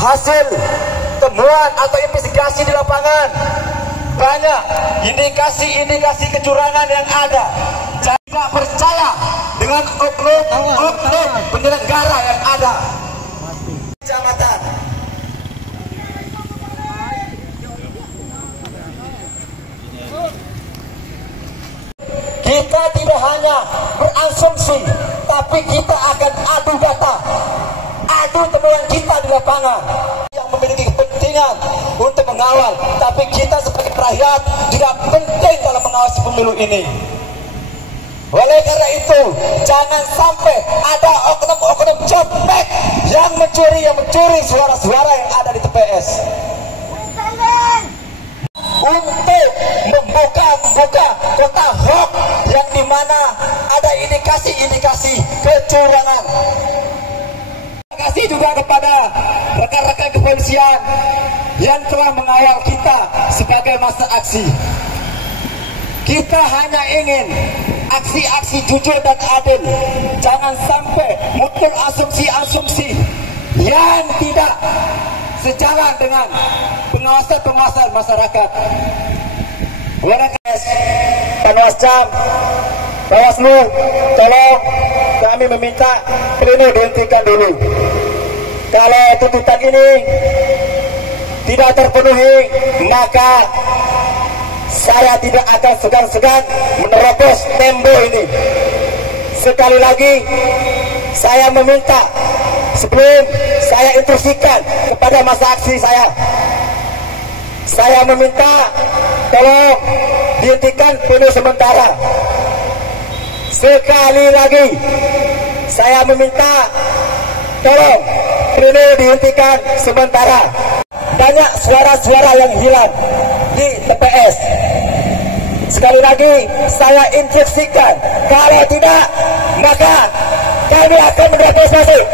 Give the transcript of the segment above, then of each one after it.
Hasil temuan atau investigasi di lapangan, banyak indikasi-indikasi kecurangan yang ada. Tidak percaya dengan oknum penyelenggara yang ada. Kecamatan. Kita tidak hanya berasumsi, tapi kita akan adu data, adu temuan kita di lapangan yang memiliki kepentingan untuk mengawal. Tapi kita sebagai rakyat juga penting dalam mengawasi pemilu ini. Oleh karena itu, jangan sampai ada oknum-oknum copet yang mencuri suara-suara yang ada di TPS. Untuk membuka kota hoax yang dimana ada indikasi kecurangan. Terima kasih juga kepada rekan-rekan kepolisian yang telah mengawal kita sebagai masa aksi. Kita hanya ingin aksi-aksi jujur dan adil. Jangan sampai muncul asumsi-asumsi yang tidak sejalan dengan pengawasan masyarakat. Panwascam, Bawaslu, tolong kami meminta pleno dihentikan dulu. Kalau tuntutan ini tidak terpenuhi, maka saya tidak akan segan-segan menerobos tembok ini. Sekali lagi, saya meminta sebelum saya instruksikan kepada masa aksi saya meminta tolong dihentikan pleno sementara. Sekali lagi, saya meminta tolong pleno dihentikan sementara. Banyak suara-suara yang hilang di TPS. Sekali lagi saya instruksikan, kalau tidak maka kami akan menerobos masuk.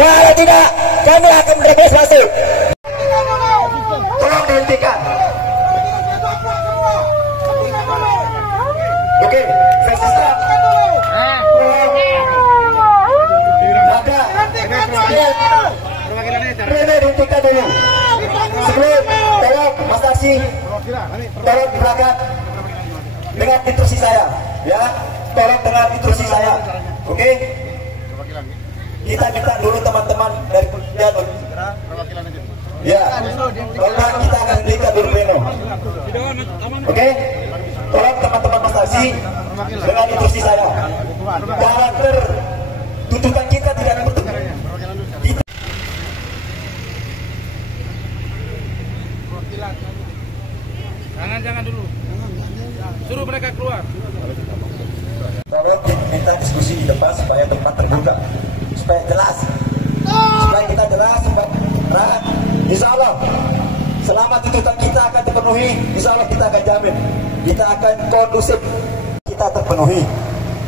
Kalau tidak, kami akan menerobos masuk. Tolong dihentikan. Oke, saya pleno dihentikan dulu. Sebelum tolong Mas Aksi, tolong berangkat dengan instruksi saya, ya. Tolong dengan instruksi saya, oke? Kita minta dulu teman-teman dari kepolisian, ya. Tolong kita akan hentikan dulu pleno, oke? Tolong teman-teman Mas Aksi dengan instruksi saya. Jangan tuntutan kita tidak betul. Jangan dulu. Suruh mereka keluar. Tolong minta diskusi di depan supaya tempat terbuka, supaya jelas, supaya kita jelas, supaya terang. Insya Allah, selama tuntutan kita akan terpenuhi, insya Allah kita akan jamin, kita akan kondusif, kita terpenuhi.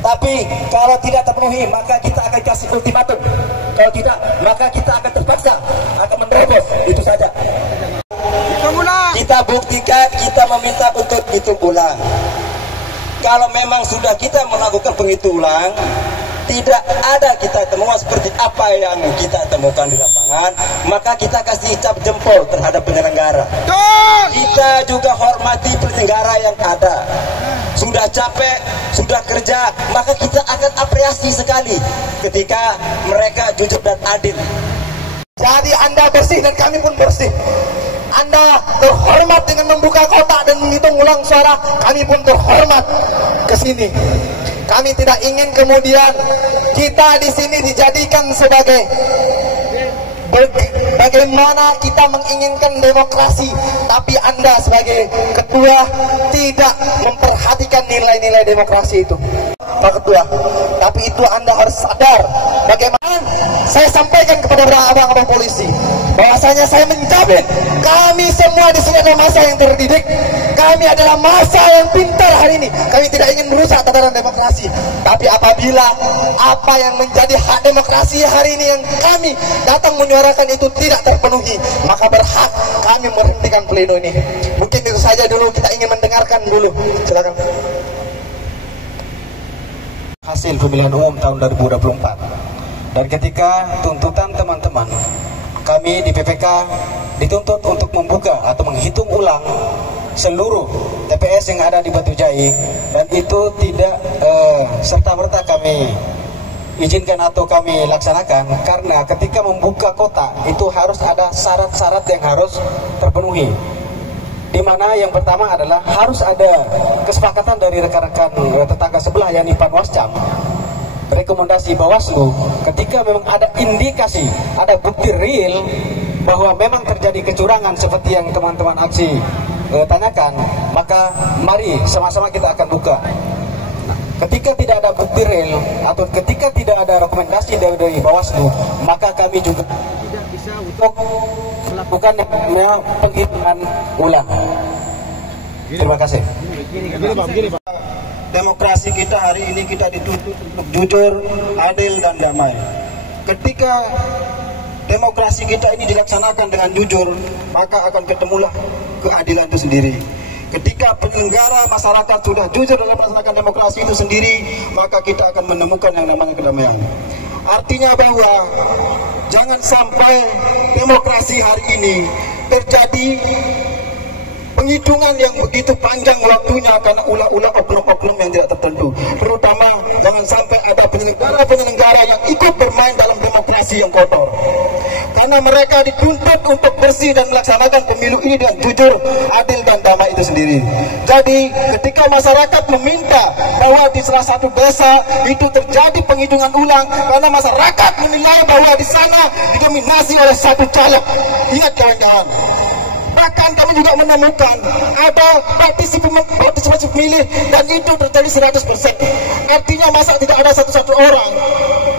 Tapi kalau tidak terpenuhi, maka kita akan kasih ultimatum. Kalau tidak, maka kita akan terpaksa akan menerobos. Itu saja. Kita buktikan, kita meminta untuk hitung ulang. Kalau memang sudah kita melakukan penghitung ulang, tidak ada kita temuan seperti apa yang kita temukan di lapangan, maka kita kasih cap jempol terhadap penyelenggara. Kita juga hormati penyelenggara yang ada. Sudah capek, sudah kerja, maka kita akan apresiasi sekali ketika mereka jujur dan adil. Jadi Anda bersih dan kami pun bersih. Anda terhormat dengan membuka kotak dan menghitung ulang suara, kami pun terhormat ke sini. Kami tidak ingin kemudian kita di sini dijadikan sebagai bagaimana kita menginginkan demokrasi, tapi Anda sebagai ketua tidak memperhatikan nilai-nilai demokrasi itu, Pak Ketua. Tapi itu Anda harus sadar bagaimana saya sampaikan kepada abang-abang polisi bahwasanya saya menjamin kami semua di sini adalah massa yang terdidik, kami adalah massa yang pintar hari ini. Kami tidak ingin merusak tatanan demokrasi, tapi apabila apa yang menjadi hak demokrasi hari ini yang kami datang menyuarakan itu tidak terpenuhi, maka berhak kami menghentikan pleno ini. Mungkin itu saja dulu, kita ingin mendengarkan dulu. Silakan. Hasil pemilihan umum tahun 2024. Dan ketika tuntutan teman-teman, kami di PPK dituntut untuk membuka atau menghitung ulang seluruh TPS yang ada di Batu Jai, dan itu tidak serta-merta kami izinkan atau kami laksanakan, karena ketika membuka kotak itu harus ada syarat-syarat yang harus terpenuhi, di mana yang pertama adalah harus ada kesepakatan dari rekan-rekan tetangga sebelah, yakni Panwascam, rekomendasi Bawaslu. Ketika memang ada indikasi, ada bukti real bahwa memang terjadi kecurangan seperti yang teman-teman aksi tanyakan, maka mari sama-sama kita akan buka. Ketika tidak ada bukti real atau ketika tidak ada rekomendasi dari Bawaslu, maka kami juga tidak bisa untuk melakukan penghitungan ulang. Terima kasih. Begini, Pak. Demokrasi kita hari ini kita dituntut untuk jujur, adil, dan damai. Ketika demokrasi kita ini dilaksanakan dengan jujur, maka akan ketemulah keadilan itu sendiri. Ketika penyelenggara masyarakat sudah jujur dalam melaksanakan demokrasi itu sendiri, maka kita akan menemukan yang namanya kedamaian. Artinya bahwa jangan sampai demokrasi hari ini terjadi penghitungan yang begitu panjang waktunya karena ulah-ulah oknum-oknum yang tidak tertentu. Terutama jangan sampai ada penyelenggara yang ikut bermain dalam demokrasi yang kotor. Karena mereka dituntut untuk bersih dan melaksanakan pemilu ini dengan jujur, adil, dan damai itu sendiri. Jadi ketika masyarakat meminta bahwa di salah satu desa itu terjadi penghitungan ulang karena masyarakat menilai bahwa di sana didominasi oleh satu caleg. Ingat kawan-kawan. Bahkan kami juga menemukan ada partisipasi pemilih dan itu terjadi 100%. Artinya masa tidak ada satu-satu orang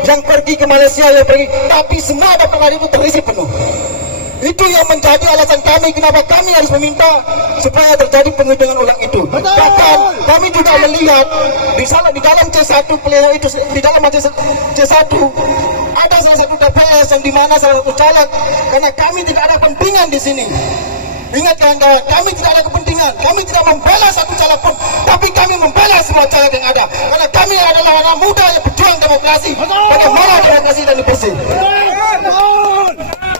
yang pergi ke Malaysia yang pergi, tapi semua daftar itu terisi penuh. Itu yang menjadi alasan kami kenapa kami harus meminta supaya terjadi penghitungan ulang itu. Bahkan kami juga melihat di dalam C1 pleno itu, di dalam C1 ada salah satu TPS yang dimana salah satu caleg, karena kami tidak ada kepentingan di sini. Ingat kawan-kawan, kami tidak ada kepentingan, kami tidak membela satu caleg pun, tapi kami membela semua caleg yang ada. Karena kami adalah anak muda yang berjuang demokrasi. Bagaimana demokrasi dan bersih.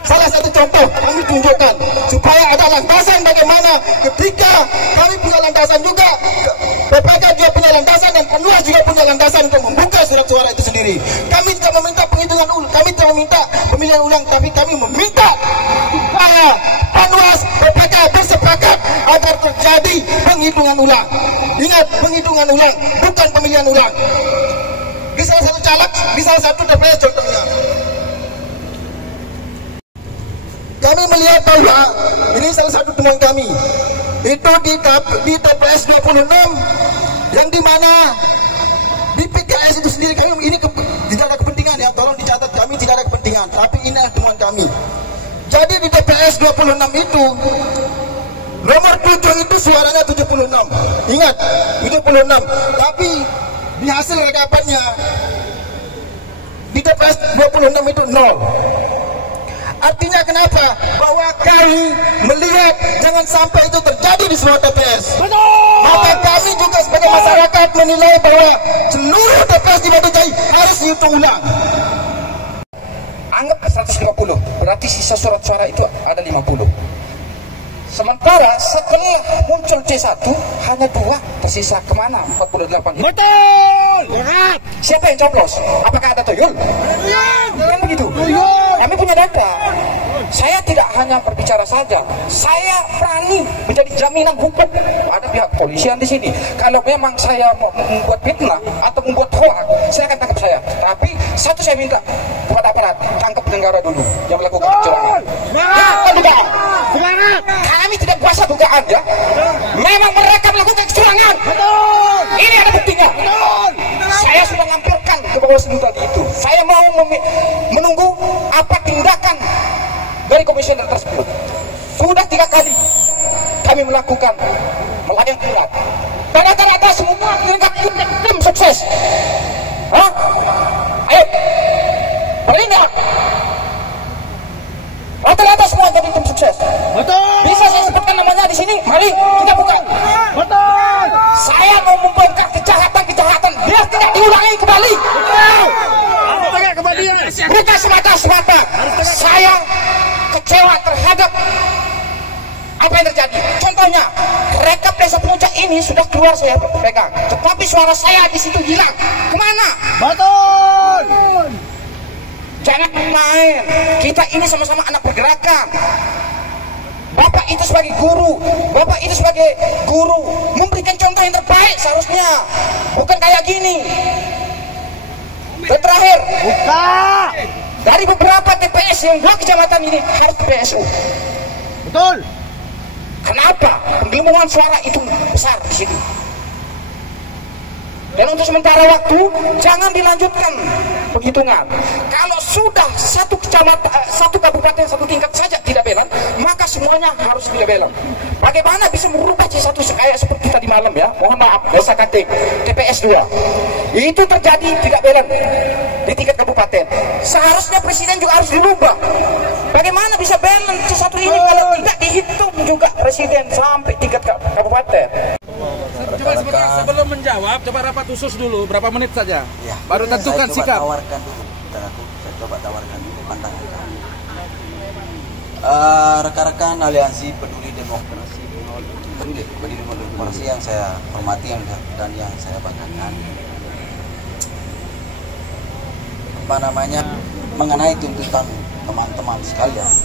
Salah satu contoh kami tunjukkan supaya ada landasan bagaimana ketika kami punya landasan juga, PPK juga punya landasan dan Panwas juga punya landasan untuk membuka surat suara itu sendiri. Kami tidak meminta penghitungan ulang, kami tidak meminta pemilihan ulang, tapi kami meminta supaya Panwas PPK bersepakat agar terjadi penghitungan ulang. Ingat, penghitungan ulang, bukan pemilihan ulang. Di salah satu caleg, di salah satu TPS contohnya. Kami melihat bahwa ini salah satu teman kami itu di TPS 26 yang dimana di PKS itu sendiri kami ini tidak ada kepentingan ya, tolong dicatat, kami tidak ada kepentingan, tapi ini adalah teman kami. Jadi di TPS 26 itu nomor 7 itu suaranya 76. Ingat, 76. Tapi di hasil rekapannya di TPS 26 itu 0. Artinya kenapa? Bahwa kami melihat jangan sampai itu terjadi di semua TPS. Maka kami juga sebagai masyarakat menilai bahwa seluruh TPS di Batu Jai harus dihitung ulang. Anggap 150, berarti sisa surat suara itu ada 50. Sementara setelah muncul C1 hanya 2, tersisa kemana 48. Betul! Siapa yang coblos? Apakah ada tuyul? Kan begitu. Kami punya data. Saya tidak hanya berbicara saja, saya berani menjadi jaminan hukum. Ada pihak polisian di sini. Kalau memang saya mau membuat fitnah atau membuat hoax, silakan tangkap saya. Tapi satu saya minta kepada aparat, tangkap penyelenggara dulu yang melakukan kecurangan. Kami tidak kuasa dugaan ya. Memang mereka melakukan kecurangan. Ini ada buktinya. Saya sudah lampirkan ke Bawaslu tadi itu. Saya mau menunggu apa tindakan dari komisioner tersebut. Sudah 3 kali kami melakukan melayang surat. Dan rata-rata semua tim sukses. Hah? Ayo, berlindah. Rata-rata semua jadi tim sukses. Betul. Bisa saya sebutkan namanya di sini. Mari kita buka. Saya mau membongkar kejahatan-kejahatan biar tidak diulangi kembali. Bukan semata-semata saya kecewa terhadap apa yang terjadi. Contohnya, rekap Desa Puncak ini sudah keluar saya pegang, tetapi suara saya di situ hilang. Kemana? Betul. Jangan main. Kita ini sama-sama anak pergerakan. Bapak itu sebagai guru, memberikan contoh yang terbaik seharusnya. Bukan kayak gini. Dan terakhir, dari beberapa TPS yang 2 kecamatan ini harus PSU. Betul. Kenapa? Penggelembungan suara itu besar di sini. Dan untuk sementara waktu jangan dilanjutkan penghitungan. Kalau sudah satu kabupaten satu tingkat saja tidak belen, maka semuanya harus tidak belen. Bagaimana bisa merubah C1 kayak seperti tadi malam ya? Mohon maaf, Desa KT TPS 2 itu terjadi tidak belen di tingkat kabupaten. Seharusnya presiden juga harus dirubah. Bagaimana bisa belen C1 ini kalau tidak dihitung juga presiden sampai tingkat kabupaten? Coba sebentar, sebelum menjawab, coba rapat khusus dulu, berapa menit saja. Ya, Baru tentukan sikap. Saya tawarkan dulu, saya coba tawarkan dulu pandangan kami. Rekan-rekan aliansi peduli demokrasi yang saya hormati dan yang saya banggakan. Mengenai tuntutan teman-teman sekalian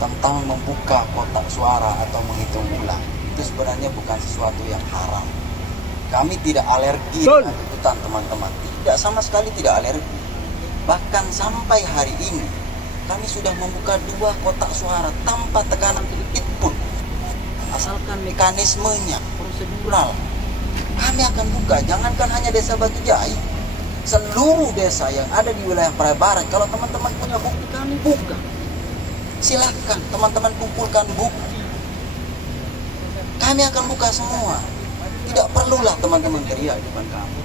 tentang membuka kotak suara atau menghitung ulang, itu sebenarnya bukan sesuatu yang haram. Kami tidak alergi dengan tuntutan teman-teman, tidak, sama sekali tidak alergi. Bahkan sampai hari ini kami sudah membuka 2 kotak suara tanpa tekanan sedikit pun, asalkan mekanismenya prosedural. Kami akan buka, jangankan hanya Desa Batu Jai, seluruh desa yang ada di wilayah Praia Barat. Kalau teman-teman punya bukti, kami buka. Silahkan teman-teman kumpulkan bukti, kami akan buka semua. Tidak perlulah teman-teman teriak di depan kami.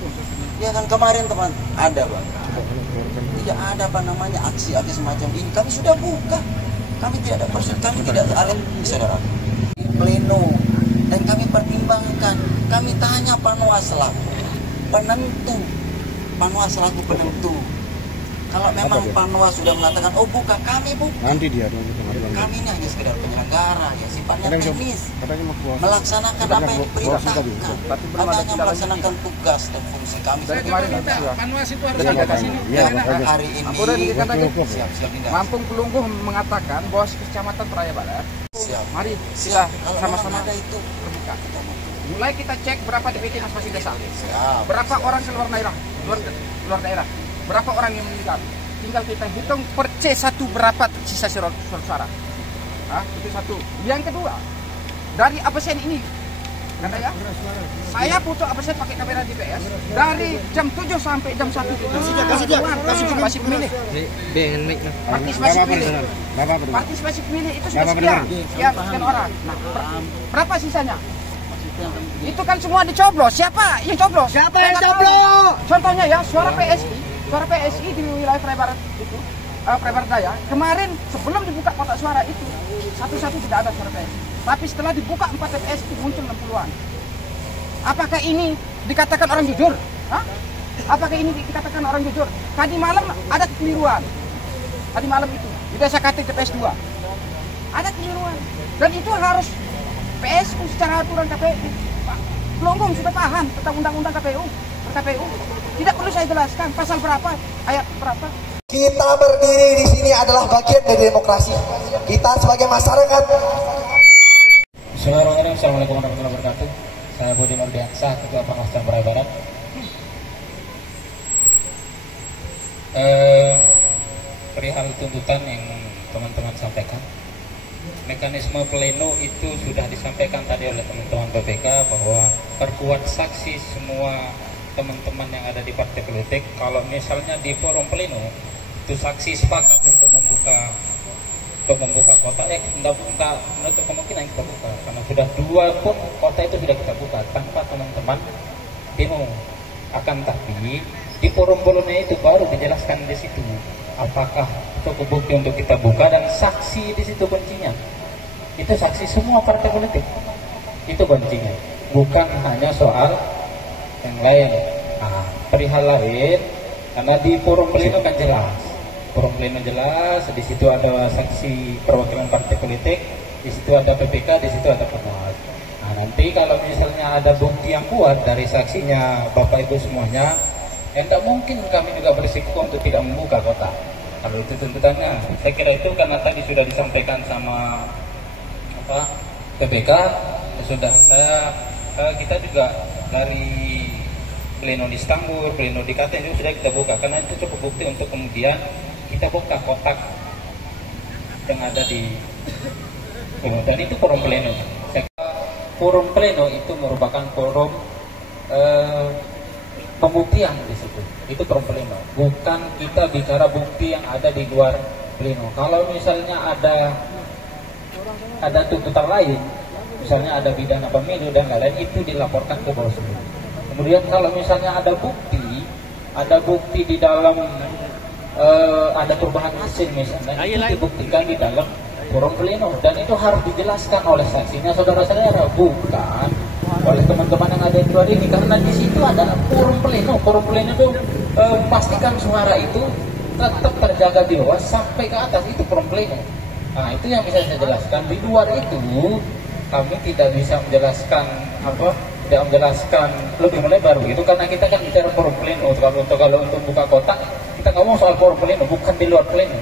Ya kan kemarin teman ada Bang, tidak ada aksi-aksi semacam ini. Kami sudah buka. Kami tidak ada persoalan, kami tidak alergi saudara. Pleno dan kami pertimbangkan. Kami tanya Panwas selaku penentu. Kalau memang Panwas sudah mengatakan buka, kami buka. Nanti dia Kami ini hanya sekedar penyelenggara yang sifatnya teknis, melaksanakan apa yang diperintahkan. Kami hanya melaksanakan tugas dan fungsi kami. Saya kemarin minta Panwas itu harus ada di sini. Hari ini siap. Lampung Pelungguh mengatakan bahwa kecamatan Praia Barat. Siap. Mari Siap. kita Kalau sama-sama ada itu terbuka. Mulai kita cek berapa DPT masing-masing desa. siap. Berapa orang keluar luar daerah. Berapa orang yang meninggal. Tinggal kita hitung per C1 berapa sisa suara. Itu satu. Yang kedua, dari absen ini, katanya, saya butuh absen pakai kamera GPS dari jam 7 sampai jam 1 itu. Partisipasi pemilih. Partisipasi pemilih itu sudah sekian orang. Nah, berapa sisanya? Itu kan semua dicoblos. Siapa yang coblos? Contohnya ya, suara PSI di wilayah Praia Barat itu, Praia Barat Daya, kemarin sebelum dibuka kotak suara itu, satu-satu tidak ada suara PSI. Tapi setelah dibuka 4 TPS itu muncul 60-an. Apakah ini dikatakan orang jujur? Apakah ini dikatakan orang jujur? Tadi malam ada kekeliruan. Tadi malam itu, di Desa KT TPS 2. Ada kekeliruan. Dan itu harus PSU secara aturan KPU. Pak Pelungguh sudah paham tentang undang-undang KPU. Tidak perlu saya jelaskan pasal berapa, ayat berapa. Kita berdiri di sini adalah bagian dari demokrasi. Kita sebagai masyarakat. Assalamualaikum warahmatullahi wabarakatuh. Saya Budi Nurdiansyah, Ketua Panwas Praia Barat. Perihal tuntutan yang teman-teman sampaikan, mekanisme pleno itu sudah disampaikan tadi oleh teman-teman BPK bahwa perkuat saksi semua teman-teman yang ada di partai politik. Kalau misalnya di forum pleno itu saksi sepakat untuk membuka kota, tidak menutup kemungkinan kita buka, karena sudah 2 pun kota itu sudah kita buka tanpa teman-teman demo. Akan tapi di forum pleno itu baru dijelaskan di situ apakah cukup bukti untuk kita buka, dan saksi di situ kuncinya itu saksi semua partai politik, itu kuncinya. bukan hanya soal yang lain. Nah, perihal lain, karena di forum pleno kan jelas, forum pleno jelas, di situ ada saksi perwakilan partai politik, di situ ada PPK, di situ ada pengawas. Nah, nanti kalau misalnya ada bukti yang kuat dari saksinya Bapak Ibu semuanya, tidak mungkin kami juga berisiko untuk tidak membuka kotak. Kalau itu tuntutannya, saya kira itu karena tadi sudah disampaikan sama PPK, sudah kita juga dari pleno di Istanbul, pleno di Klaten itu sudah kita buka, karena itu cukup bukti untuk kemudian kita buka kotak yang ada di pleno. Dan itu forum pleno. Forum pleno itu merupakan forum pembuktian di situ. Itu forum pleno. Bukan kita bicara bukti yang ada di luar pleno. Kalau misalnya ada tuntutan lain, misalnya ada pidana pemilu dan lain-lain, itu dilaporkan ke Bawaslu. Kemudian kalau misalnya ada bukti di dalam ada perubahan hasil misalnya, itu dibuktikan di dalam forum pleno, dan itu harus dijelaskan oleh saksinya saudara-saudara, bukan oleh teman-teman yang ada di luar ini, karena di situ adalah forum pleno. Forum pleno itu pastikan suara itu tetap terjaga di bawah sampai ke atas, itu forum pleno. Nah, itu yang bisa saya jelaskan. Di luar itu kami tidak bisa menjelaskan tidak menjelaskan lebih melebar begitu, karena kita kan bicara forum pleno. Kalau untuk buka kotak kita ngomong soal forum pleno, bukan di luar pleno.